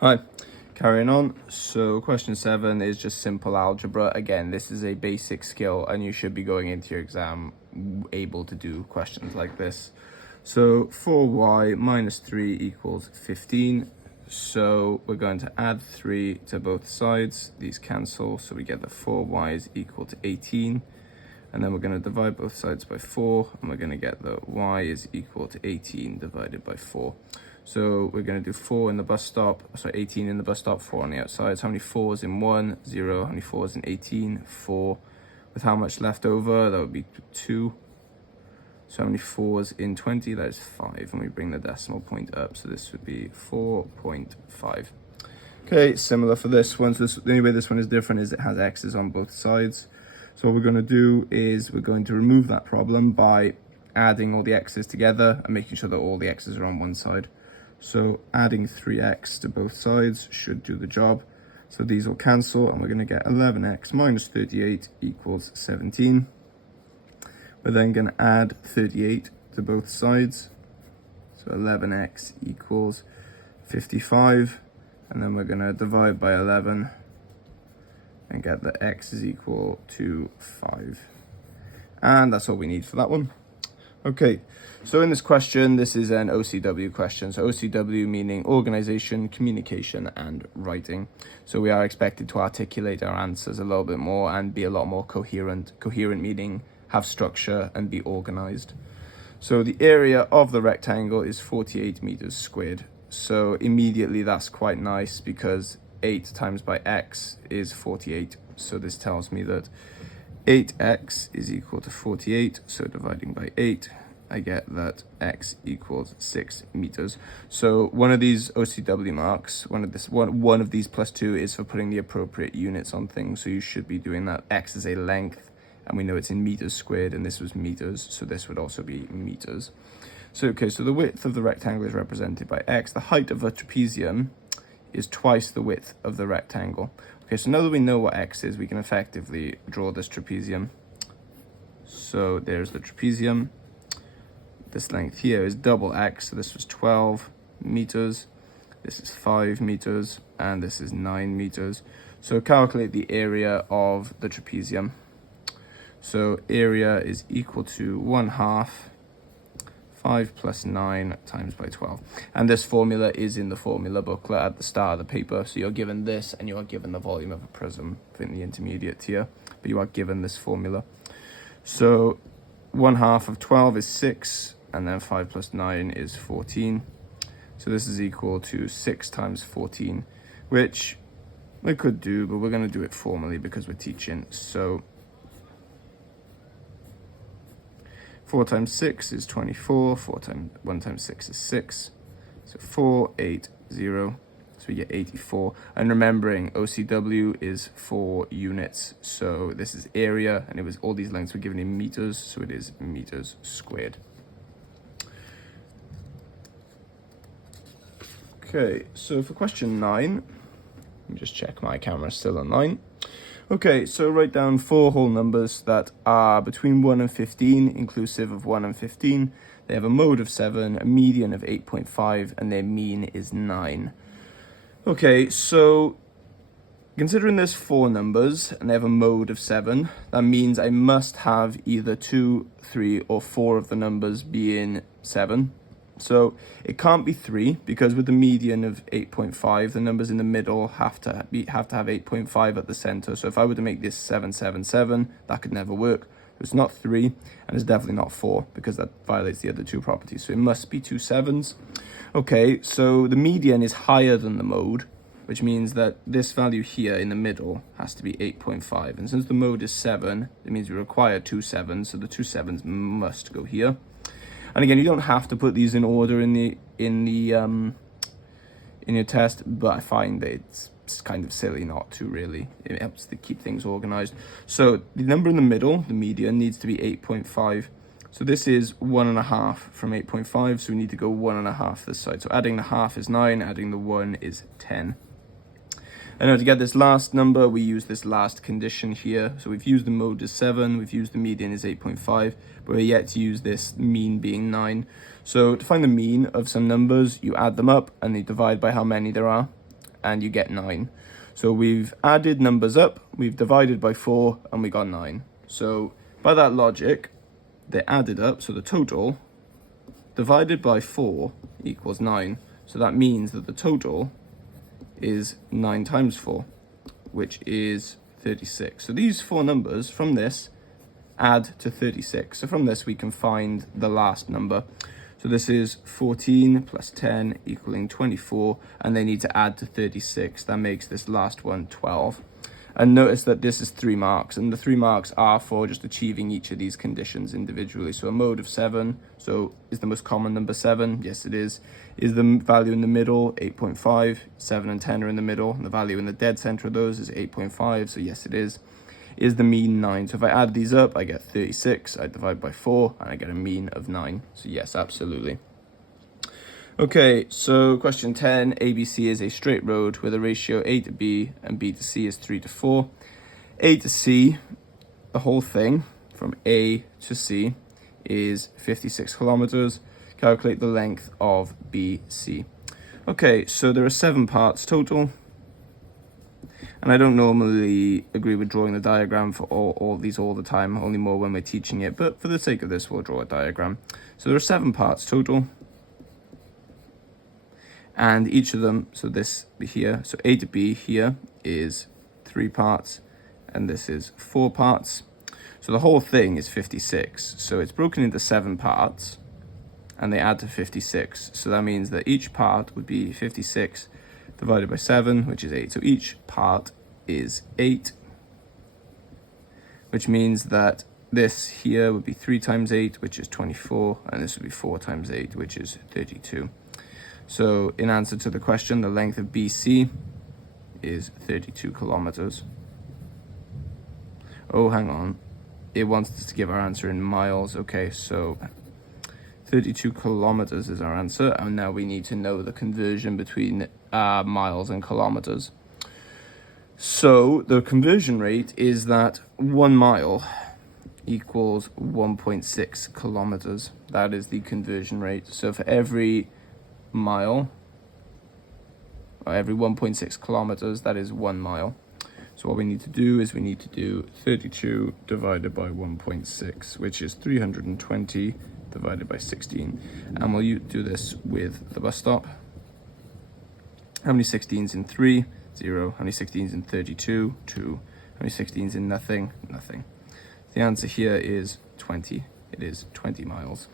Hi, carrying on. So question 7 is just simple algebra. Again, this is a basic skill and you should be going into your exam able to do questions like this. So 4y minus 3 equals 15. So we're going to add 3 to both sides. These cancel, so we get that 4y is equal to 18. And then we're going to divide both sides by 4, and we're going to get that y is equal to 18 divided by 4. So we're going to do 4 in the bus stop, sorry, 18 in the bus stop, 4 on the outside. So how many 4s in 1? 0. How many 4s in 18? 4. With how much left over? That would be 2. So how many 4s in 20? That is 5. And we bring the decimal point up, so this would be 4.5. Okay, similar for this one. So the only way this one is different is it has x's on both sides. So what we're going to do is we're going to remove that problem by adding all the x's together and making sure that all the x's are on one side. So adding 3x to both sides should do the job. So these will cancel and we're going to get 11x minus 38 equals 17. We're then going to add 38 to both sides. So 11x equals 55. And then we're going to divide by 11 and get that x is equal to 5. And that's all we need for that one. Okay, so in this question, this is an OCW question. So OCW meaning organization, communication, and writing. So we are expected to articulate our answers a little bit more and be a lot more coherent. Coherent meaning have structure and be organized. So the area of the rectangle is 48 meters squared. So immediately that's quite nice because 8 times by x is 48. So this tells me that 8x is equal to 48. So dividing by 8, I get that x equals 6 meters. So one of these OCW marks, one of these plus 2 is for putting the appropriate units on things. So you should be doing that. X is a length, and we know it's in meters squared, and this was meters. So this would also be meters. So, okay, so the width of the rectangle is represented by x. The height of a trapezium is twice the width of the rectangle. Okay, so now that we know what x is, we can effectively draw this trapezium. So there's the trapezium. This length here is double x, so this was 12 meters. This is 5 meters, and this is 9 meters. So calculate the area of the trapezium. So area is equal to 1/2 5 plus 9 times by 12. And this formula is in the formula booklet at the start of the paper. So you're given this and you are given the volume of a prism in the intermediate tier, but you are given this formula. So 1/2 of 12 is 6, and then 5 plus 9 is 14. So this is equal to 6 times 14, which we could do, but we're going to do it formally because we're teaching. So 4 times 6 is 24, 1 times 6 is 6, so 480, so we get 84. And remembering OCW is 4 units, so this is area, and it was all these lengths were given in meters, so it is meters squared. Okay, so for question 9, let me just check my camera is still online. Okay, so write down 4 whole numbers that are between 1 and 15, inclusive of 1 and 15. They have a mode of 7, a median of 8.5, and their mean is 9. Okay, so considering there's 4 numbers and they have a mode of 7, that means I must have either 2, 3, or 4 of the numbers being 7. So it can't be 3 because with the median of 8.5, the numbers in the middle have to have 8.5 at the center. So if I were to make this 777, that could never work. It's not 3, and it's definitely not 4 because that violates the other 2 properties. So it must be 2 7s. Okay, so the median is higher than the mode, which means that this value here in the middle has to be 8.5. And since the mode is 7, it means we require 2 7s. So the 2 7s must go here. And again, you don't have to put these in order in your test, but I find that it's kind of silly not to really. It helps to keep things organized. So the number in the middle, the median, needs to be 8.5. So this is 1.5 from 8.5, so we need to go 1.5 this side. So adding the half is 9, adding the 1 is 10. And now to get this last number, we use this last condition here. So we've used the mode as 7, we've used the median as 8.5, but we're yet to use this mean being 9. So to find the mean of some numbers, you add them up and you divide by how many there are. and you get 9. So we've added numbers up, we've divided by 4, and we got 9. So by that logic, they added up, so the total divided by 4 equals 9. So that means that the total is 9 times 4, which is 36. So these 4 numbers from this add to 36. So from this we can find the last number. So this is 14 plus 10 equaling 24, and they need to add to 36. That makes this last one 12. And notice that this is 3 marks, and the 3 marks are for just achieving each of these conditions individually. So a mode of 7, so is the most common number 7? Yes, it is. Is the value in the middle 8.5? 7 and 10 are in the middle, and the value in the dead center of those is 8.5, so yes, it is. Is the mean 9? So if I add these up, I get 36, I divide by 4, and I get a mean of 9. So yes, absolutely. Okay, so question 10, ABC is a straight road with a ratio A to B and B to C is 3 to 4. A to C, the whole thing from A to C is 56 kilometers. Calculate the length of BC. Okay, so there are 7 parts total. And I don't normally agree with drawing the diagram for all these all the time, only more when we're teaching it. But for the sake of this, we'll draw a diagram. So there are 7 parts total. And each of them, so this here, so A to B here is 3 parts, and this is 4 parts. So the whole thing is 56. So it's broken into 7 parts, and they add to 56. So that means that each part would be 56 divided by 7, which is 8. So each part is 8, which means that this here would be 3 times 8, which is 24, and this would be 4 times 8, which is 32. So in answer to the question, the length of BC is 32 kilometers. Oh, hang on. It wants us to give our answer in miles. Okay, so 32 kilometers is our answer. And now we need to know the conversion between miles and kilometers. So the conversion rate is that 1 mile equals 1.6 kilometers. That is the conversion rate. So for every mile, or every 1.6 kilometers, that is 1 mile. So what we need to do is we need to do 32 divided by 1.6, which is 320 divided by 16. And we'll do this with the bus stop. How many 16s in 3? 0. How many 16s in 32? 2. How many 16s in nothing? Nothing. The answer here is 20. It is 20 miles.